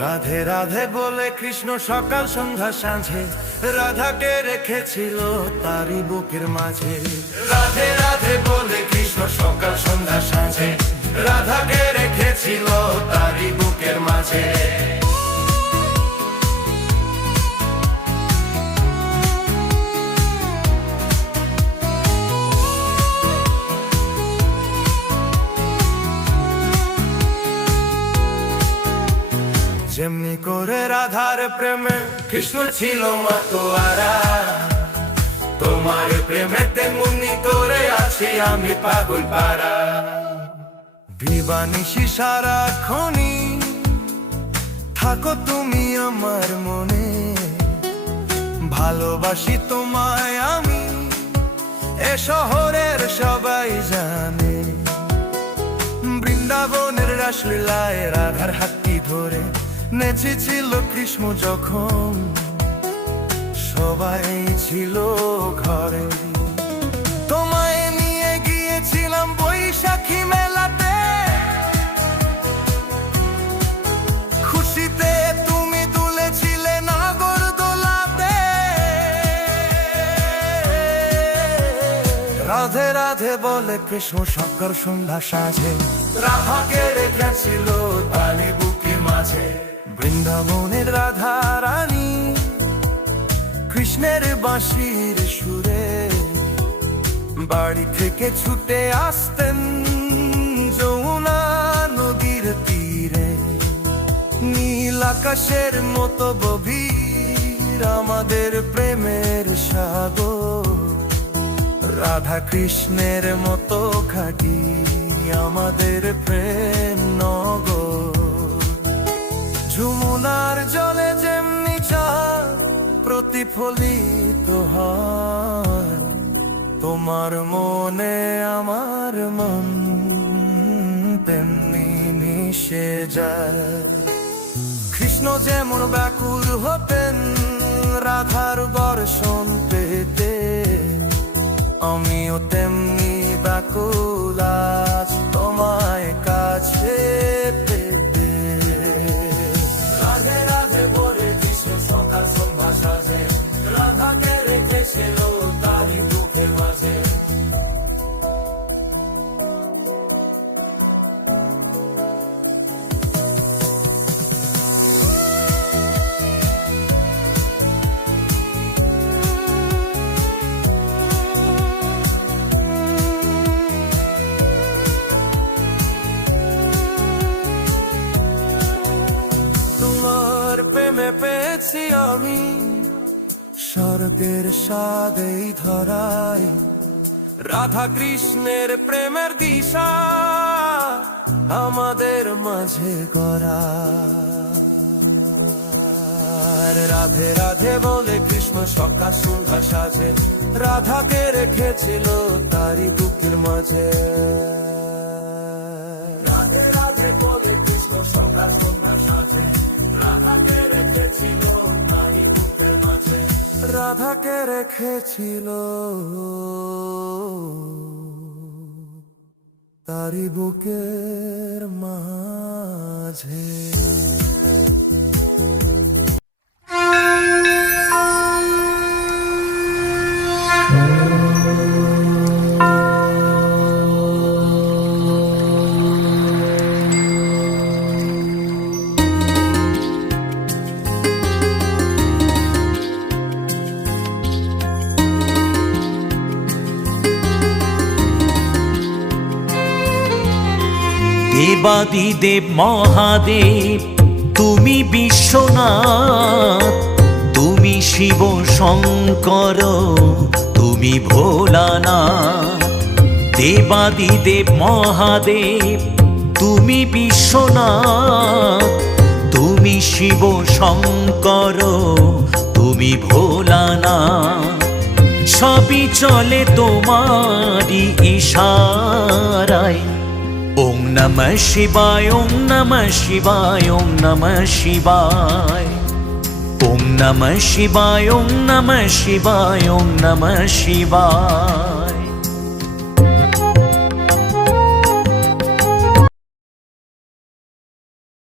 রাধে রাধে বলে কৃষ্ণ সকাল সন্ধ্যা সাঁঝে রাধাকে রেখেছিল তারই বুকের মাঝে। রাধে রাধে বলে কৃষ্ণ সকাল সন্ধ্যা সাঁঝে রাধাকে রেখেছিল তারই বুকের মাঝে। যেমনি করে রাধার প্রেমে কৃষ্ণ ছিল মাতোয়ারা, তোমার প্রেমে তেমনি করে আছি আমি পাগল পারা। বিবানিশি সারাক্ষণই থাকো তুমি আমার মনে, ভালোবাসি তোমায় আমি এ শহরের সবাই জানে। বৃন্দাবনের রাসলীলায় রাধার হাতটি ধরে নেচেছিল কৃষ্ণ যখন সবাই ছিল ঘরে। তোমায় নিয়ে গিয়েছিলাম বৈশাখী মেলাতে, খুশিতে তুমি দুলেছিলে নাগরদোলাতে। রাধে রাধে বলে কৃষ্ণ সকাল সন্ধ্যা সাঁঝে রাধাকে রেখেছিল তারই বুকের মাঝে। বৃন্দাবনের রাধা রানী কৃষ্ণের বাঁশির সুরে বাড়ি থেকে ছুটে আসতেন যমুনা নদীর তীরে। নীল আকাশের মতো গভীর আমাদের প্রেমের সাগর, রাধা কৃষ্ণের মতো খাঁটি আমাদের প্রেম নগর। যমুনার জলে যেমনি চাঁদ প্রতিফলিত হয়, তোমার মনে আমার মন তেমনি মিশে যায়। কৃষ্ণ যেমন ব্যাকুল হতেন রাধার দর্শন পেতে, আমিও তেমনি ব্যাকুল আজ তোমায় কাছে পেতে। রাধে রাধে বলে কৃষ্ণ সকাল সন্ধ্যা সাঁঝে রাধাকে রেখেছিল তারই বুকের মাঝে। পেয়েছি আমি স্বর্গের স্বাদ এই ধরায়, রাধা কৃষ্ণের প্রেমের দিশা আমাদের মাঝে গড়া। রাধে রাধে বলে কৃষ্ণ সকাল সন্ধ্যা সাঁঝে রাধাকে রেখেছিল তারই বুকের মাঝে। রাধে রাধে বলে কৃষ্ণ সকাল সন্ধ্যা সাঁঝে রাধাকে রেখেছিল তারই বুকের মাঝে। রাধাকে রেখেছিল তারই বুকের মাঝে। দেবাদিদেব মহাদেব তুমি বিশ্বনাথ, তুমি শিব শঙ্কর তুমি ভোলানাথ। দেবাদিদেব মহাদেব তুমি বিশ্বনাথ, তুমি শিব শঙ্কর তুমি ভোলানাথ। সবই চলে তোমারই ইশারায়। ওম নমঃ শিবায় ওম নমঃ শিবায় ওম নমঃ শিবায়। ওম নমঃ শিবায় ওম নমঃ শিবায় ওম নমঃ শিবায়।